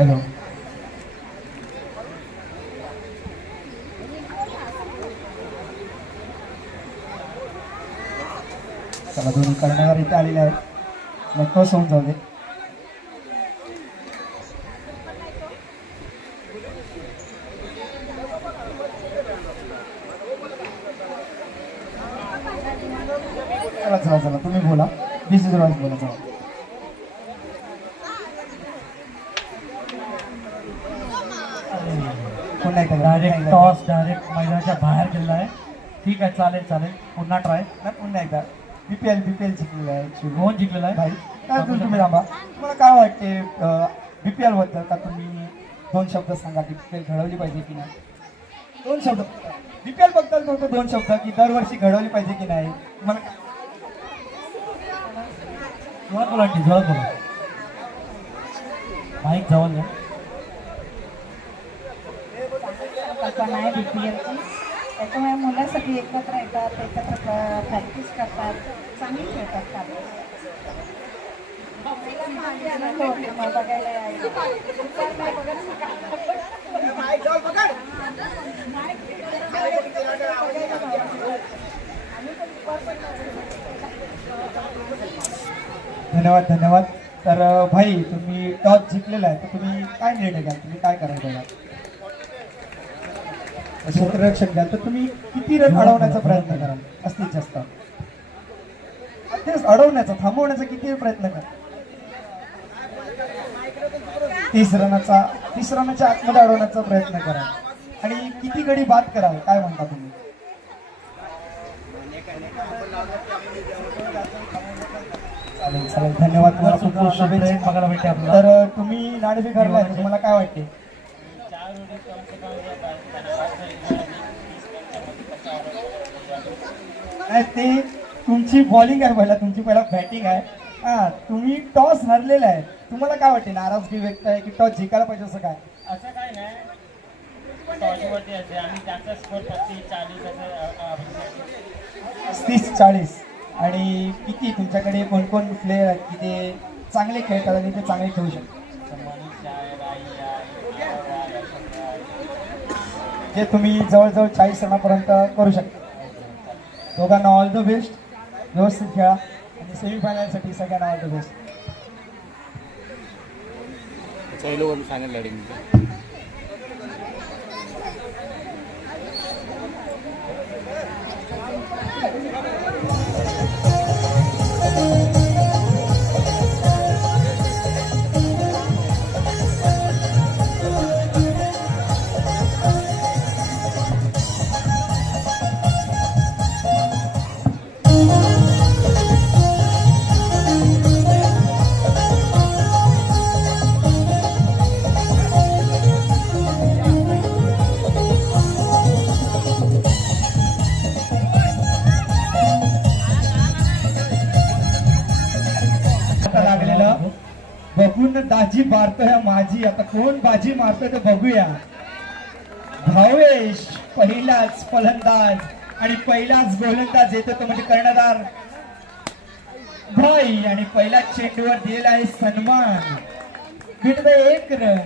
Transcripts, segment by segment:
Hello. चला दोन्ही कर्णधार इथे आलेले आहेत. मग टॉस होऊन जाऊ दे. चला चला चला तुम्ही बोला. डिसिजन वाईज बोला. चला पुन्हा एकदा डायरेक्ट टॉस डायरेक्ट मैदानाच्या बाहेर गेलेला आहे. ठीक आहे, चालेल चालेल, पुन्हा ट्राय. नाही पुन्हा एकदा. बीपीएल जिंकलेला आहे. कोण जिंकलेला आहे? भाई काय तुम्ही थांबा. तुम्हाला काय वाटते बीपीएल बद्दल? का तुम्ही दोन शब्द सांगा की बीपीएल घडवली पाहिजे की नाही? दोन शब्द बीपीएल बद्दल फक्त दोन शब्द की दरवर्षी घडवली पाहिजे की नाही? तुम्हाला काय? जोरात बोला आंटी, जोरात बोला. माईक जवळ घ्या. कल्पना आहे बीपीएलची. त्याच्यामुळे मुलं सगळी एकत्र येतात, एकत्र प्रॅक्टिस करतात, चांगली खेळतात. बघायला यायला धन्यवाद धन्यवाद. तर भाई तुम्ही टॉस जिंकलेला आहे, तर तुम्ही काय निर्णय घ्याल? तुम्ही काय करायला क्षेत्ररक्षण घ्याल तर तुम्ही किती रन अडवण्याचा प्रयत्न कराल? जास्तीत जास्त तेच अडवण्याचा, थांबवण्याचा किती प्रयत्न कराल? 30 रनाच्या आतमध्ये अडवण्याचा प्रयत्न कराल आणि किती गडी बाद कराल? काय म्हणता तुम्ही? चालेल चालेल, धन्यवाद. तुम्हाला खूप खूप शुभेच्छा. बघायला भेटते आपल्याला. तर तुम्ही नाणेफेक हरलाय, तुम्हाला काय वाटते? नाही ते तुमची बॉलिंग आहे, तुमची पहिला बॅटिंग आहे. हा तुम्ही टॉस हरलेला आहे, तुम्हाला काय वाटते? नाराजगी व्यक्त आहे की टॉस जिंकायला पाहिजे असं काय? असं काय नाही, टॉसवरती असे आम्ही जास्त स्कोर 35-40. आणि किती तुमच्याकडे कोणकोण प्लेयर आहेत की ते चांगले खेळतात आणि ते चांगले खेळू शकतात? जे तुम्ही जवळजवळ 40 रनापर्यंत करू शकता. दोघांना ऑल द बेस्ट. व्यवस्थित खेळा आणि सेमीफायनलसाठी सगळ्यांना ऑल द बेस्ट. सांगितलं बघून दाजी मारतोय माझी. आता कोण बाजी मारतोय ते बघूया. भावेश पहिलाच फलंदाज आणि पहिलाच गोलंदाज येतो तो म्हणजे कर्णधार भाई. आणि पहिल्याच चेंडूवर दिलेला आहे सन्मान. भेटतोय 1 रन,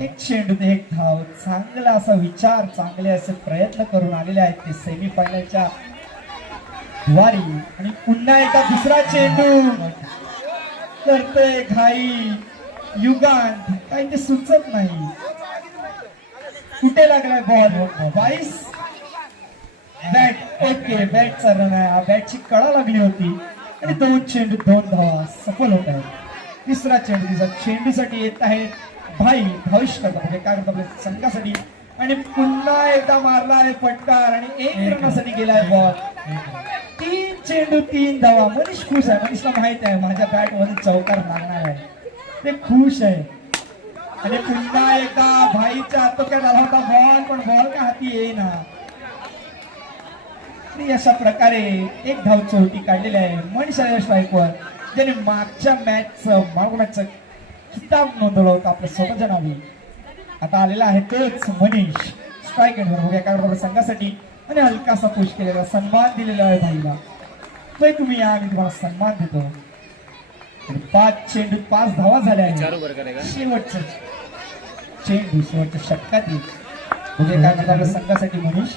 1 चेंडू 1 धाव. चांगला असा विचार, चांगले असे प्रयत्न करून आलेले आहेत ते सेमीफायनलच्या द्वारी. आणि पुन्हा एकदा दुसरा चेंडू करतोय घाई युगांत. काही ते सुचत नाही कुठे लागलाय बॉल. 22 बॅट. ओके, बॅटचा रन आहे. बॅटची कळा लागली होती आणि 2 चेंडू 2 धावा सफल होत आहेत. तिसरा चेंडू चेंडूसाठी येत आहे भाई. भविष्य करतात म्हणजे काय करतात आपल्या संघासाठी. आणि पुन्हा एकदा मारला आहे फटकार आणि 1 रनासाठी गेलाय बॉल. 3 चेंडू 3 धावा. मनीष खुश आहे. मनीषला माहित आहे माझ्या बॅट मध्ये चौकार मारणार आहे, ते खुश आहे. आणि पुन्हा एकदा भाईच्या आतोक्यात आला होता बॉल, पण बॉल का हाती येईना. अशा प्रकारे 1 धाव चौटी काढलेली आहे मनीष स्ट्राईकवर, ज्याने मागच्या मॅचचं किताब नोंदवलं होतं आपल्या स्वतःच्या नावी. आता आलेला आहे तोच मनीष स्ट्राईक एंडवर. बघूया काय करतो संघासाठी. आणि हलकासा पुश केलेला, सन्मान दिलेला आहे भाईला. तुम्ही या, मी तुम्हाला सन्मान देतो. आणि 5 चेंडू 5 धावा झाल्या आहेत. शेवटचं चेंडू शेवटच्या षटकात येईल. बघूया काय म्हणतात आपल्या संघासाठी मनीष.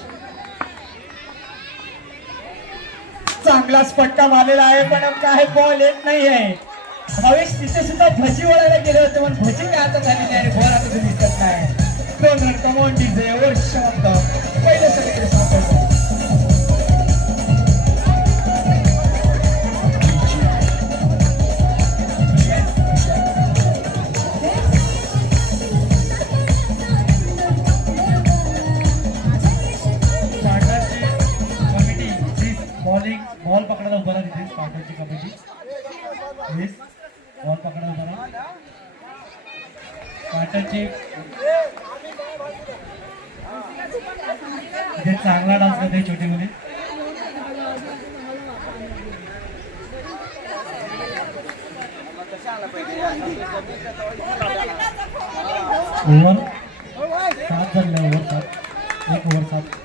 चांगलाच फटका मारलेला आहे पण काय बॉल येत नाही आहे. भावेश तिथे सुद्धा भजी वळायला गेले होते पण भजी काय आता झालेली आहे. बॉल आता तुम्ही दिसत नाही. 2 रन कमावून डीजे ओव्हर शब्द पहिल्या षटकाकडे सापडला. बॉल पकडायला उभा राहा तिथे स्टार्टरची कमिटी. प्लीज बॉल पकडायला उभा राहा. स्टार्टरची इथे चांगला डान्स करते छोटी मुली. ओव्हर 7 झाले. ओव्हर 7. 1 ओव्हर 7.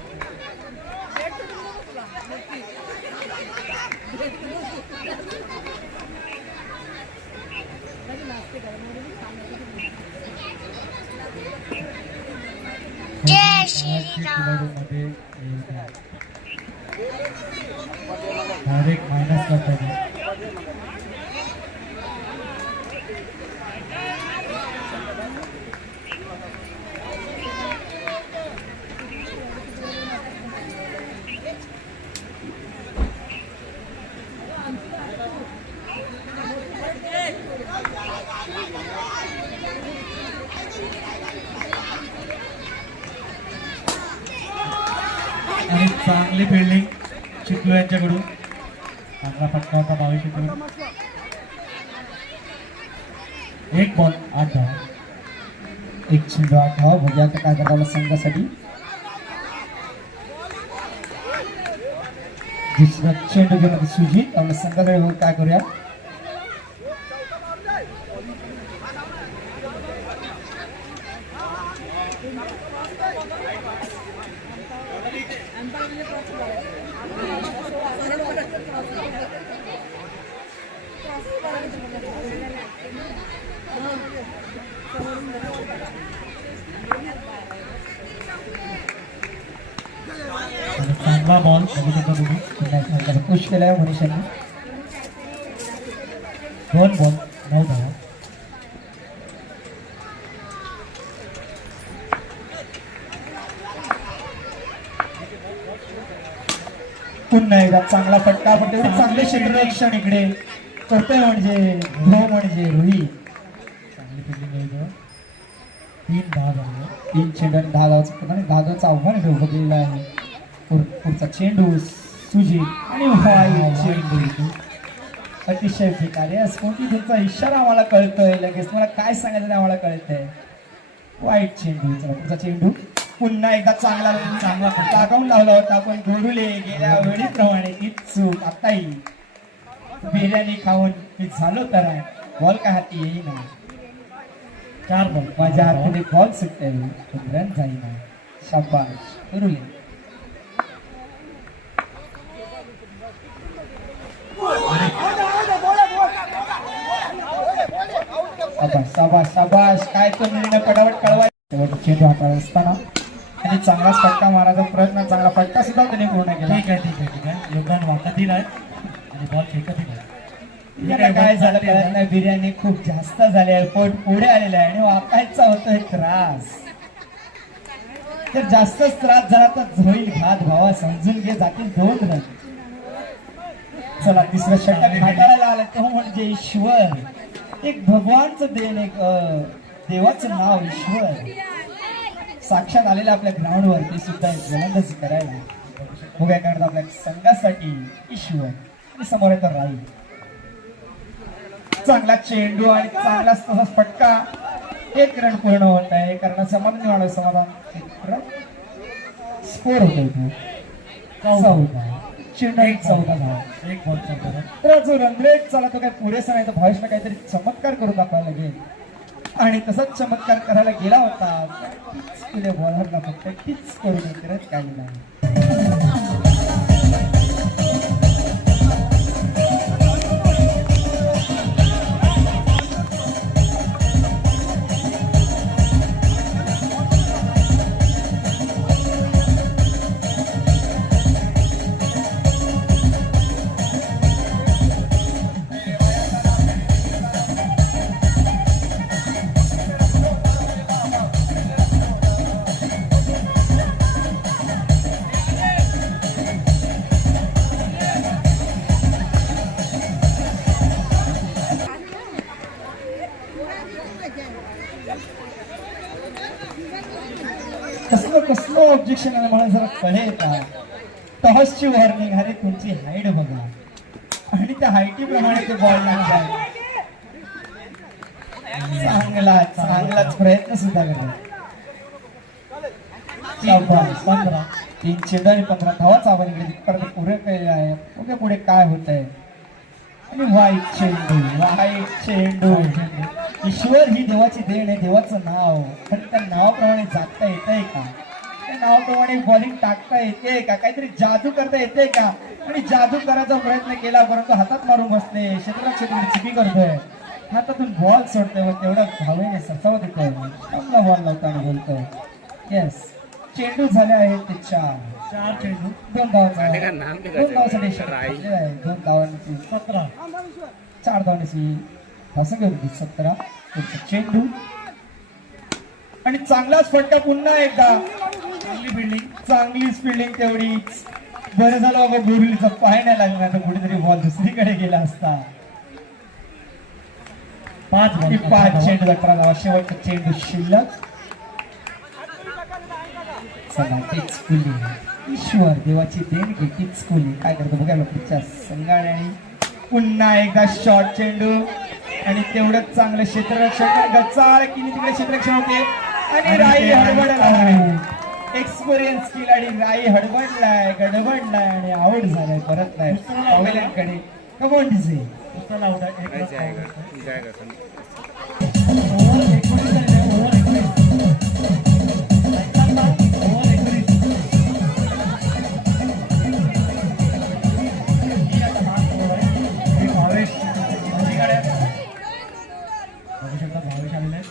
डायरेक्ट मायनस करतात. आणि चांगली फिल्डिंग चिखलू यांच्याकडून. चांगला फटका होता 22 कडून. 1 बॉल 8 धावा. 1 चेंडू 8 धावा. बघूया आता काय करता आपल्या संघासाठी. दुसरा चेंडू घेऊन सुजित आपल्या संघाकडे बघू काय करूया. चांगला बॉल बघू शकता तुम्ही. खुश केलाय मनीषांनी. 2 बॉल 9 धावा. पुन्हा एकदा चांगला फटका. पण तेवढे चांगले क्षेत्ररक्षण इकडे करतोय म्हणजे रुही. चांगली फिल्डिंग आहे. 3 धावा झाले. 3 चेंडू आणि 10 धावाचं आणि 10 धावाचं आव्हान इथे उभं केलेलं आहे. पुढचा चेंडू सुजित आणि वाईट चेंडू. अतिशय भिकारी असं कोणती तुमचा इशारा आम्हाला कळतोय. लगेच मला काय सांगायचं आम्हाला कळतंय. वाईट चेंडू. चला पुढचा चेंडू. पुन्हा एकदा चांगला टाकावून लावला होता पण गोडुले गेल्या वेळीप्रमाणे तीच चूक आताही. बिर्याणी खाऊन मी झालो तर बॉल काय हाती येईना. 4 बॉल. माझ्या हाताने बॉल सुटते रन जाईना. शाबाश गोडुले. शाबाश शाबाश. काय तो निर्णय पटापट कळवाय. चेंडू हाताळत असताना आणि चांगलाच फटका मारायचा प्रयत्न. चांगला फटका सुद्धा त्याने पूर्ण केला. ठीक आहे. योगदान वाकतील आहे आणि बॉल फेकतील आहे. याला काय झालं कळत नाही. बिर्याणी खूप जास्त झाली आहे. पोट पुढे आलेला आहे आणि वाकायचा होतोय त्रास. जर जास्तच त्रास झाला तर होईल घात. भावा समजून घे. जातील 2 रन. चला तिसरं षटक हाताळायला आलं तो म्हणजे ईश्वर. एक भगवानचं देण. एक देवाचं नाव ईश्वर साक्षात आलेलं आपल्या ग्राउंडवर. ते सुद्धा एक गोलंदाजी करायला. बघूया कारण आपल्या संघासाठी ईश्वर आणि समोर येतो राई. चांगला चेंडू आणि चांगलाच तसाच फटका. 1 रन पूर्ण होत आहे. कारण समाधान वाढव. समाधान स्कोर होतो 14. चेंडू 14 धावा. 1 बॉल 14. तर जो रनरेट चालला तो काय पुरेसा नाही. तर भावेशला काहीतरी चमत्कार करून दाखवायला लागेल आणि तसाच चमत्कार करायला गेला होता. बॉलरला फक्त टीच करून करत काही नाही. ऑब्जेक्शन आहे मला जरा कळेल का? टॉसची वॉर्निंग. अरे तुमची हाईट बघा आणि त्या हाईटीप्रमाणे ते बॉल लागतात. चांगलाच प्रयत्न सुद्धा करतात. 15. 3 चेंडू आणि 15 धावाच आपण इकडे परत पुढे केले आहे. उद्या पुढे काय होत आहे? आणि वाईट चेंडू. ईश्वर ही देवाची देण आहे, देवाचं नाव. पण त्या नावाप्रमाणे जागता येतंय का? त्या नावाप्रमाणे बॉलिंग टाकता येते का? काहीतरी जादू करता येते का? आणि जादू करायचा प्रयत्न केला परंतु हातात मारून बसले. क्षेत्रात चुकी करतोय, हातातून बॉल सोडतोय, मग तेवढं धावेने सरसावत येतोय. चांगला बॉल लावताना बोलतोय. येस, चेंडू झाले आहेत ते 4 चेंडू 2 धावांसाठी 2 धावांची 17. 4 धावांची असं घेऊन 17 चेंडू आणि चांगलाच फटका. पुन्हा एकदा चांगलीच फिल्डिंग तेवढीच. बरं झालं बाबा बोरिवलीचा पाय नाही लागला तर कुठेतरी बॉल दुसरीकडे गेला असता. 5 चेंडू 18 धावा. शेवटचा चेंडू शिल्लक. चला टिचकुली, ईश्वर देवाची देणगी टिचकुली. काय करतो बघायला पुढच्या संघाने. पुन्हा एकदा शॉर्ट चेंडू आणि तेवढंच चांगलं क्षेत्ररक्षण. गचाळ किनी तिकडे क्षेत्ररक्षण होते आणि राई हडबडलाय. एक्सपिरियन्स खिलाडी राई हडबडलाय, गडबडलाय आणि आउट झालाय. परत नाही पवेलियनकडे. Come on DJ. भावेश आलेला आहे.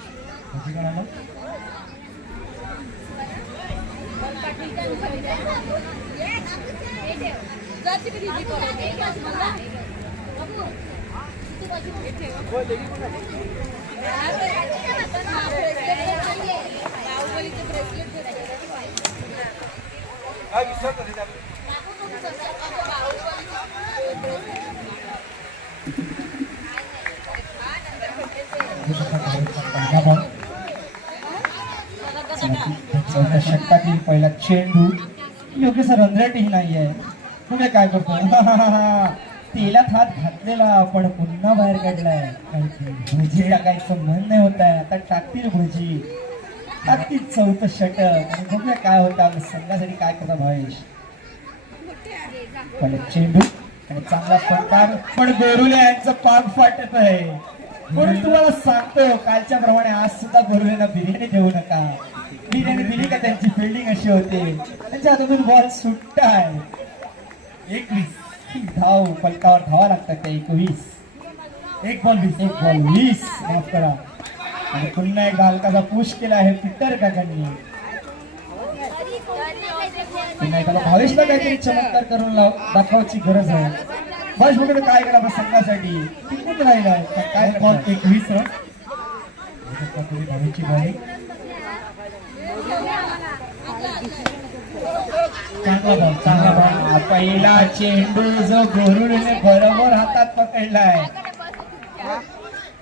चौथ्या षटकातील पहिला चेंडू. योग्य सर रनरेटही नाहीये. पुढे काय करतो? तेलात हात घातलेला पण पुन्हा बाहेर काढलाय. भुजी टाकायचं मन नाही होत आहे. आता टाकतील भुजी. टाकतील 4थं षटक आणि बघूया काय होतं. संघासाठी काय करता भावेश. पहिला चेंडू आणि चांगला फटकार. पण गोरुले यांचं पाग फाटत आहे. म्हणून तुम्हाला सांगतो कालच्या प्रमाणे आज सुद्धा गोरुलेंना बिर्याणी देऊ नका. बिर्याणी दिली का त्यांची फिल्डिंग अशी होते. त्यांच्या हातातून बॉल सुटताय. 21 धाव फलकावर धावा लागतात त्या. 1 बॉल 20 माफ करा. आणि पुन्हा एकदा हलकाचा पुश केला आहे पीटर काकांनी. पुन्हा एकदा भावेशला काहीतरी चमत्कार करून दाखवायची गरज आहे. भावेश वगैरे काय केलं आपल्या संघासाठी किती राहिला आहे काय बॉल 21 रन. भावेशची बॉलिंग चांगला बॉल. पहिला चेंडू जो गोरुडने बरोबर हातात पकडलाय.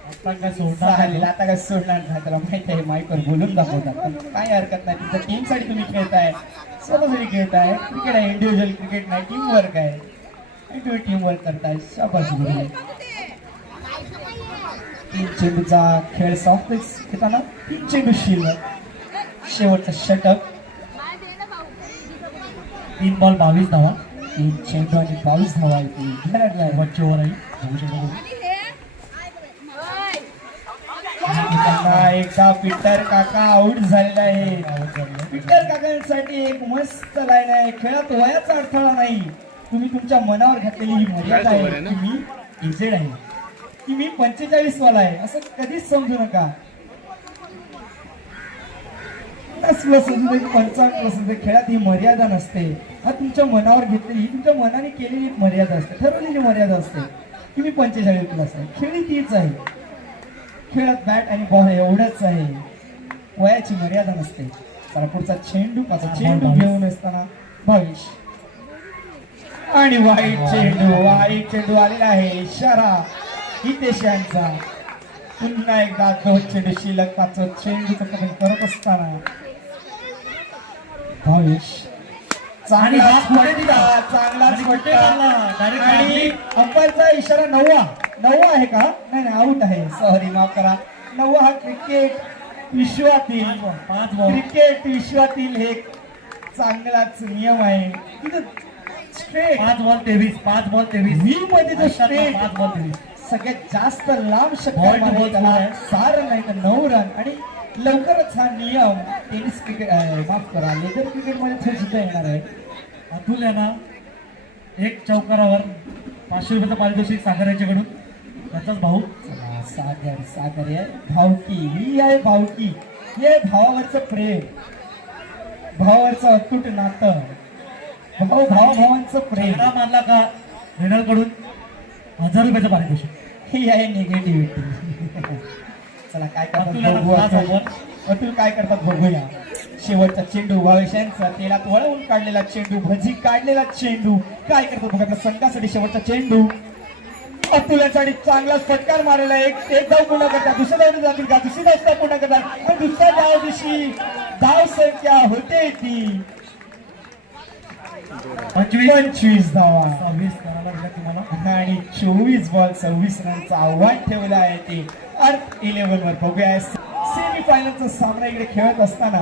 आता काय सोडणार. आता काय सोडणार नाही. त्याला माहित आहे माईकवर बोलून दाखवतात. पण काय हरकत नाही. तुमच्या टीम साठी तुम्ही खेळताय, स्वतःसाठी खेळताय. क्रिकेट आहे, इंडिव्हिज्युअल क्रिकेट नाही, टीम वर्क आहे. आणि तुम्ही टीम वर्क करताय. शाबास गुरु. 3 चेंडूचा खेळ सॉफ्ट घेताना 3 चेंडू शिल्लक. शेवटचा षटक. 3 बॉल 22 धावा. 3 चेंडू आणि 22 धावा येते. शेवटची ओव्हर आहे. एकदा पीटर काका आउट झालेला आहे. पीटर काकांसाठी एक मस्त लाईन आहे. खेळात वयाचा अडथळा नाही. तुम्ही तुमच्या मनावर घातलेली ही मर्यादा आहे की मी एजेड आहे, की मी 45 वाला आहे, असं कधीच समजू नका. 55 खेळात ही मर्यादा नसते. हा तुमच्या मनावर घेतलेली, तुमच्या मनाने केलेली एक मर्यादा असते, ठरवलेली मर्यादा असते की मी 45 प्लस आहे. खेळी तीच आहे. खेळात बॅट आणि बॉल एवढंच आहे, वयाची मर्यादा नसते. चला पुढचा चेंडू, पाचा चेंडू घेऊन असताना भावेश आणि वाईट चेंडू आलेला आहे. इशारा हितेश यांचा. पुन्हा एकदा 2 चेंडू शिल्लक. 5 चेंडू करत असताना भावेश चांगला आणि हात पुढे दिला. चांगला आणि कुठे मारला? Direct आणि मारली. अंपायरचा इशारा नववा आहे का नाही नाही आऊट आहे सॉरी माफ करा नववा हा क्रिकेट विश्वातील 5 बॉल क्रिकेट विश्वातील हे चांगलाच नियम आहे तिथं स्ट्रेट 5 बॉल 23 5 बॉल 23 व्ही मध्ये जो स्ट्रेट 5 बॉल 23 सगळ्यात जास्त लांब शक्य Ball to ball त्याला आहे. 6 रन नाही तर 9 रन आणि लवकरच हा नियम टेनिस क्रिकेट माफ करा लेदर क्रिकेट मध्ये थोडी सुद्धा येणार आहे अतुल यांना एक चौकारावर 500 रुपयाचं पारितोषिक सागर यांच्याकडून त्याचाच भाऊ चला, सागर आहे भावकी ही आहे भावकी हे आहे भावावरचं प्रेम भावावरचं अतूट नातं भावांचं प्रेम खेळा मारला का रेनलकडून 1000 रुपयाचं पारितोषिक ही आहे निगेटिव्हिटी चला काय करतात अतुल यांना बघू खास आपण. offer. अतुल काय करतात बघूया शेवटचा चेंडू भावेश यांचा तेलात वळवून काढलेला चेंडू भजी काढलेला चेंडू काय करतात बघा आपल्या संघासाठी शेवटचा चेंडू अतुलासाठी चांगलाच फटकार मारलेला एक धाव पूर्ण करतात दुसऱ्या धाव जातील का दुसरी धाव पूर्ण करतात आणि दुसऱ्या धाव दिवशी धाव संख्या होते ती 25 धावा 26 करायला दिला तुम्हाला आणि 24 बॉल 26 रनचं आव्हान ठेवलं आहे ते अर्थ 11 वर बघूया सेमी फायनलचा सामना इकडे खेळत असताना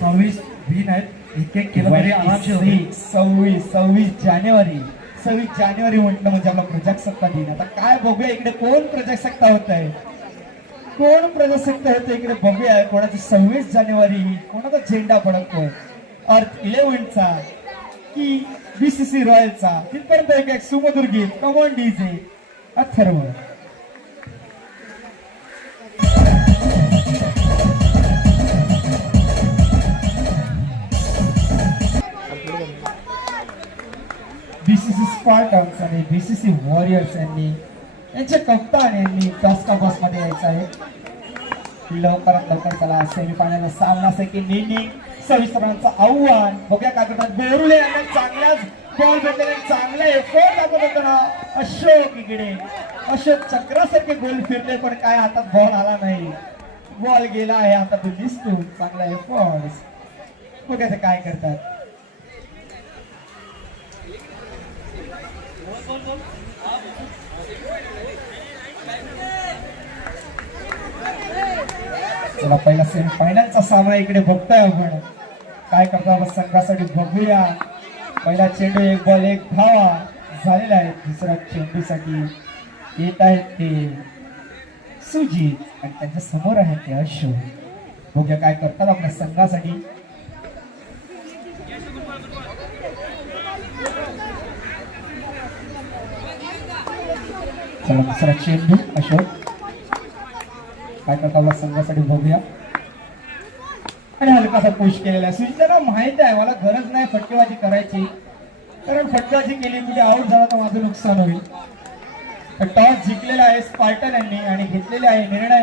26 विन आहेत एक केलं तरी आरामशीर होईल. 26 जानेवारी म्हटलं म्हणजे आपला प्रजासत्ता दिन आता काय बघूया इकडे कोण प्रजासत्ता होत आहे कोण प्रजासत्ता होतं इकडे बघूया कोणाची 26 जानेवारी कोणाचा झेंडा फडकतोय अर्थ 11चा की बीसीसी रॉयलचा तिथपर्यंत एक सुमधुर गीत come on DJ Atharva BCC Spartans आणि बीसीसी वॉरियर्स यांनी यांचे कप्तान यांनी टॉस्का बॉस मध्ये यायचं आहे लवकरात लवकर चला सेमीफायनल सामना सेकंड इनिंग 26 रनांचं आव्हान बघूया काय करतात बोरुले यांना चांगलाच बॉल भेटलेला चांगला एफर्ट दाखवत होता अशोक इकडे अशोक चक्रासारखे गोल फिरले पण काय हातात बॉल आला नाही बॉल गेला आहे आता तो दिसतो चांगला एफर्ट बघा ते काय करतात चला पहिला सेमीफायनलचा सामना इकडे बघतोय आपण काय करतो आपण संघासाठी बघूया पहिला चेंडू एक बॉल एक धावा झालेला आहे दुसऱ्या चेंडूसाठी येत आहेत ते सुजित आणि त्यांच्या समोर आहे ते अशोक बघूया काय करतात आपल्या संघासाठी चला दुसरा चेंडू अशोक काय करता आपल्या संघासाठी बघूया आणि हलकासा पुश केलेला आहे सुजिताला माहिती आहे मला गरज नाही फटकेबाजी करायची कारण फटकेबाजी केली कुठे आऊट झाला तर माझं नुकसान होईल तर टॉस जिंकलेला आहे स्पार्टन यांनी आणि घेतलेले आहे निर्णय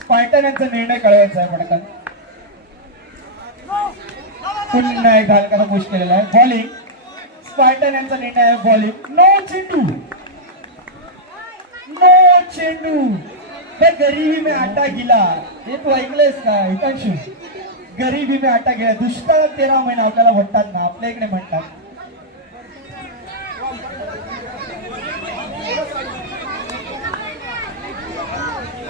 स्पार्टन यांचा निर्णय कळवायचा आहे पटकन पुन्हा एक हलकासा पुश केलेला आहे बॉलिंग स्पार्टन यांचा निर्णय आहे बॉलिंग नो चेंडू गरीबी में आटा गिला हे तू ऐकलंयस का हितांशु गरीबी में आटा गिला दुष्काळ 13 महिना आपल्याला म्हणतात ना आपल्या इकडे म्हणतात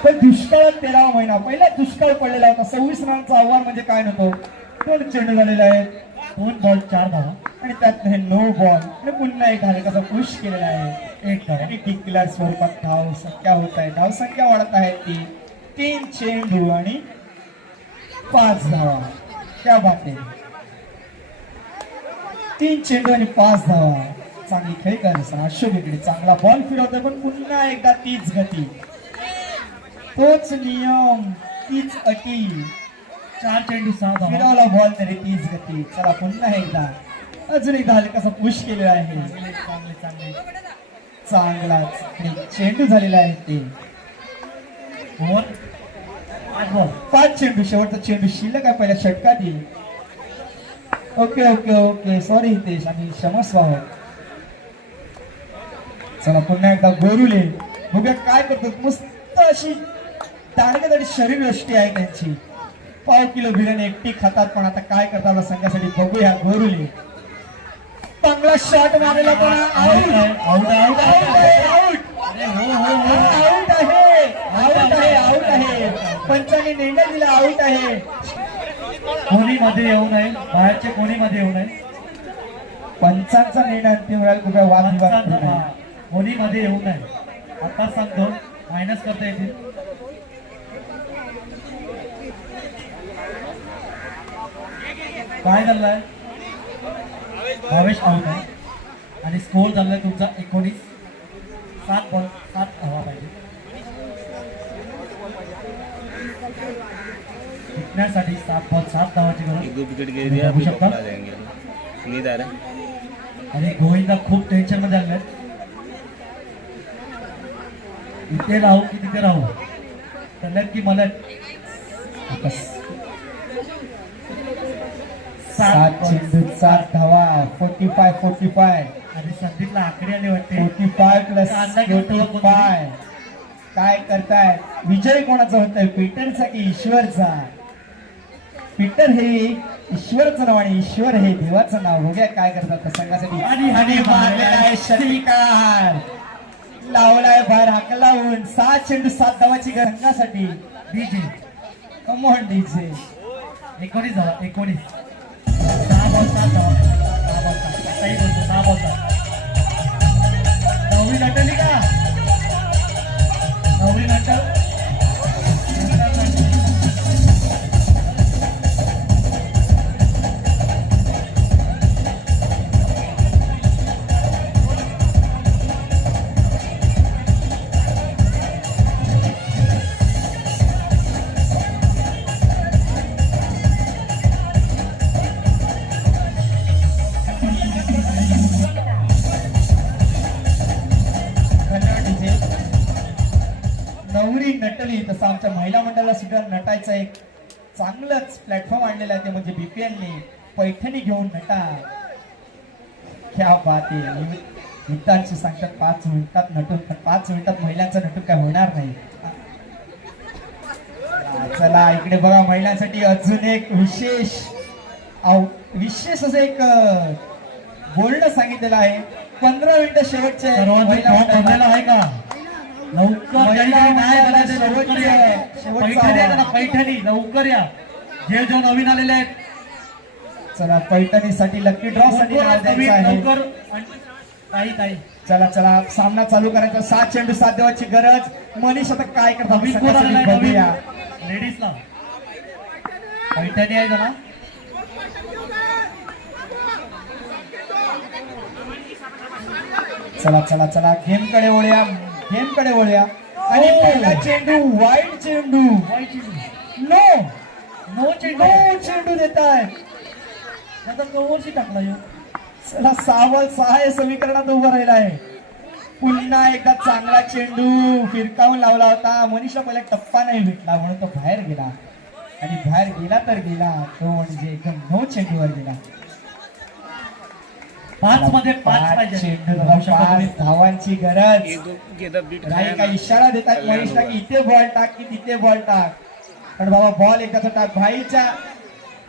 पण दुष्काळ 13 महिना पहिला दुष्काळ पडलेला होता 26 रनांचा आव्हान म्हणजे काय नव्हतं 2 चेंडू झालेले आहेत 2 बॉल 4 धावा आणि त्यात हे नो बॉल आणि पुन्हा एक हलकासा पुश केलेला आहे एक धावा आणि डिक्लेअर स्वरूपात धाव संख्या होत आहे धाव संख्या वाढत आहे ती 3 चेंडू आणि 5 धावा त्या बाते 3 चेंडू आणि 5 धावा चांगली खेळी करायचा अशोक इकडे चांगला बॉल फिरवतोय पण पुन्हा एकदा तीच गती तोच नियम तीच अटी 4 चेंडू 6 धावा फिरवला बॉल तरी तीच गती चला पुन्हा एकदा अजून एकदा हलकासा पुश केलेला आहे चांगलाच आणि चेंडू झालेला आहे ते ओव्हर 5 बॉल 5 चेंडू शेवटचा चेंडू शिल्लक आहे पहिल्या षटकात येईल ओके सॉरी हितेश आणि क्षमस्व आहोत चला पुन्हा एकदा गोरुले बघूया काय करतात मस्त अशी दांडगेदारी शरीर यष्टी आहे त्यांची पाव किलो बिर्याणी एकटी खातात, पण आता काय करतात आपल्या संघासाठी बघूया. गोरुली चांगला शॉट मारलेला, पण आउट आउट आउट आउट अरे हो हो हो आउट आहे, आउट आहे, आउट आहे. पंचांनी निर्णय दिला, आउट आहे. कोणी मध्ये येऊ नये, बाहेरचे कोणी मध्ये येऊ नये. पंचांचा निर्णय अंतिम वेळेला कुठे वादविवाद पंचांचा करू नये. कोणी मध्ये येऊ नये. आता सांगतो मायनस करता येतील. काय झालंय? भावेश आउट आहे आणि स्कोर झालाय तुमचा 19. 7 बॉल 7 हवा पाहिजे जिंकण्यासाठी. 7 बॉल 7 धावाची गरज. दो विकेट गिर दिया, अभी बघू शकता. पकड़ा जाएंगे. नींद आ रहा है. आणि गोविंदा खूप टेन्शन मध्ये आलाय. इथे राहू की तिथे राहू, तलक की मलक. 7 चेंडू 7 धावा. 45 आणि संदीपला आकडे आले वाटते. 45 प्लस अंदाज घेतो आपण. 45. काय करताय? विजय कोणाचा होतोय, पीटरचा की ईश्वरचा? पीटर हे ईश्वरचं नाव आणि ईश्वर हे देवाचं नाव. बघूया काय करतात त्या संघासाठी. आणि मारलेला आहे शनिकार, लावलाय बाहेर हाकलावून. 7 चेंडू 7 धावाची संघासाठी. DJ come on DJ. 19 धावा. 19 6 बॉल 7 धावा. 6 बॉल 7. आताही बोलतो 6 बॉल 7. नवरी नटली का? नवरी नटल. नवरी नटली. तसं आमच्या महिला मंडळाला सुद्धा नटायचं एक चांगलंच प्लॅटफॉर्म आणलेलं आहे, ते म्हणजे बीपीएलने. पैठणी घेऊन नटा. क्या बात आहे. मिनिटांशी सांगतात 5 मिनिटात नटून, पण 5 मिनिटात महिलांचं नटून काय होणार नाही. चला इकडे बघा, महिलांसाठी अजून एक विशेष असं एक बोलणं सांगितलेलं आहे. 15 मिनिटं शेवटचे सर्वांचा महिला फॉर्म भरलेला मंडळाला. आहे का? लवकर महिला नाही मंडळाला झालं तर लवकर या. शेवटचा पैठणी आहे आवाज. ना, पैठणी लवकर या. जे जो नवीन आलेले आहेत चला पैठणीसाठी लकी ड्रॉ साठी लवकर नाव तुम्ही द्यायचं आहे. लवकर. काही काही चला चला सामना चालू करायचा. 7 चेंडू 7 देवाची गरज. मनीष आता काय करतात नवीन कोण आलेला आहे? नवीन बघूया. लेडीजला पैठणी आहे जरा. चला चला चला गेम कडे वळूया, गेम कडे वळूया. आणि पहिला चेंडू वाईट चेंडू. नो नो चेंडू. नो चेंडू देताय. नंतर नोवरशी टाकला ह्यो. चला 6 या समीकरणात उभा राहिला आहे. पुन्हा एकदा चांगला चेंडू फिरकावून लावला होता. मनीषला पहिला टप्पा नाही भेटला म्हणून तो बाहेर गेला, आणि बाहेर गेला तर गेला तो म्हणजे एकदम नो चेंडूवर गेला. 5 मध्ये 5 पाहिजे. चेंडू 5 धावांची गरज. एक दो के तब बीट काही काही इशारा देतात मनीषला की इथे बॉल टाक की तिथे बॉल टाक. पण बाबा बॉल एकदाचा टाक.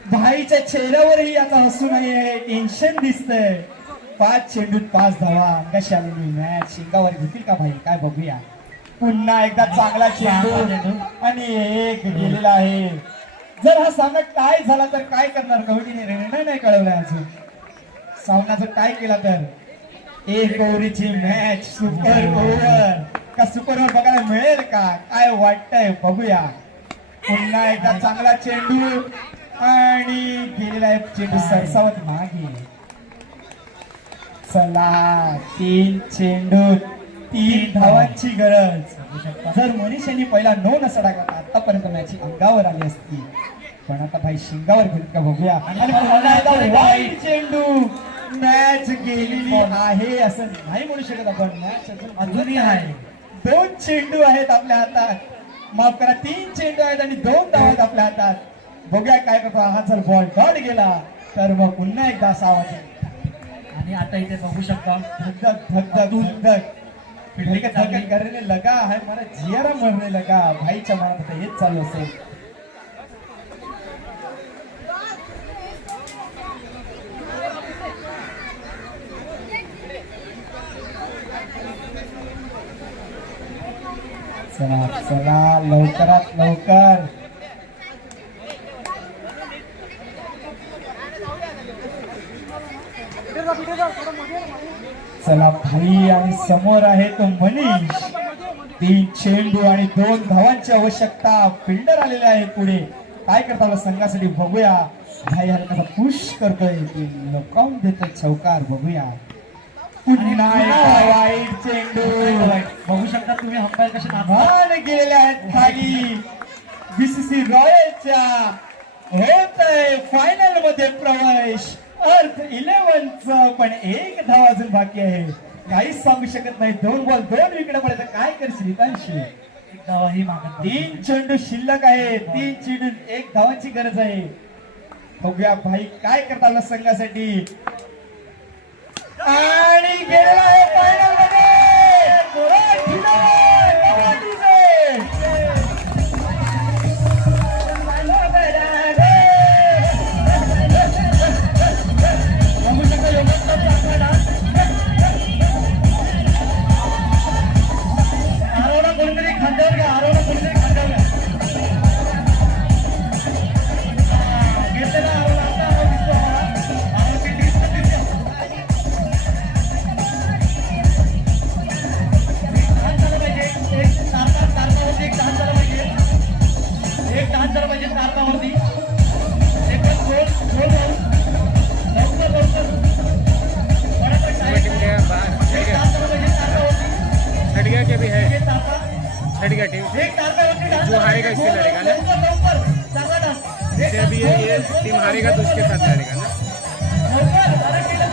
भाईच्या चेहऱ्यावरही आता हसू नाहीये, टेन्शन दिसतंय. 5 चेंडूत 5 धावा. कशी आलेली मॅच शिंगावर घेतील का भाई, काय बघूया. पुन्हा एकदा चांगला चेंडू आणि एक गेलेला आहे. जर हा सामना टाय झाला तर काय करणार? कमिटीने निर्णय नाही कळवलाय अजून. सामनाचं टाय केला तर 1 ओव्हरची मॅच. सुपर ओव्हर का सुपर ओव्हर बघायला मिळेल का, काय वाटतंय बघूया. पुन्हा एकदा चांगला चेंडू आणि गेलेला आहे चेंडू सरसावत मागे. चला 3 चेंडू 3 धावांची गरज. जर मनीष यांनी पहिला नो नसा टाकला आतापर्यंत मॅच अंगावर आली असती, पण आता भाई शिंगावर घेत का बघूया. आणि पुन्हा एकदा वाईट चेंडू. मॅच गेलेली आहे असं नाही म्हणू शकत आपण. मॅच अजूनही आहे. 2 चेंडू आहेत आपल्या हातात. माफ करा 3 चेंडू आहेत आणि 2 धावा आहेत आपल्या हातात. बघूया काय करतो. हा जर बॉल डॉट गेला तर मग पुन्हा एकदा असा आवाज येईल. आणि आता इथे बघू शकता धक धक धक धक धक धक करने लगा है, मला जियारा मरने लगा. भाईच्या मनात आता हेच चालू असेल. चला चला लवकरात लवकर. चला भाई आणि समोर आहे तो मनीष. 3 चेंडू आणि 2 धावांची आवश्यकता. फिल्डर आलेले आहे पुढे. काय करता संघासाठी बघूया. भाई हलकासा पुश करतोय की लकावून देतोय चौकार. बघूया पुन्हा एका वाईट चेंडू. बघू शकता तुम्ही अंपायर कसे नाचतात. भान गेलेले आहेत खाली. बीसीसी रॉयलच्या होत आहे फायनल मध्ये प्रवेश. अर्थ 11च पण 1 धाव अजून बाकी आहे. काहीच सांगू शकत नाही. 2 बॉल 2 विकेट पडायचं. काय करशील हितांशी. एक धावाही मागत नाही. 3 चेंडू शिल्लक आहे. 3 चेंडू 1 धावांची गरज आहे. बघूया भाई काय करता आलं संघासाठी. आणि गेलेला आहे फायनल मध्ये. आरोला कोणतरी खांद्यावर घ्या. आरोला कोणतरी खांद्यावर घ्या. घेतलेला आरोला. आता आरोला दिसतो आम्हाला. आरोला किती दिसतो दिसतो. लहान झालं पाहिजे. एक तारकावरती एक लहान झालं पाहिजे. एक लहान झालं पाहिजे तारकावरती. एक गोल जाऊन लवकर लवकर बरोबर टीम के बाहर एक लहान झालं पाहिजे तारकावरती. छठ गया के भी है. एक तारका छठ गया टीम एक तारकावरती डान्स जो हारेगा इससे लवकर, लड़ेगा ना? लवकर चांगला डान्स. एक से अभी ये टीम हारेगा तो उसके साथ लड़ेगा ना. लवकर अरे केलं.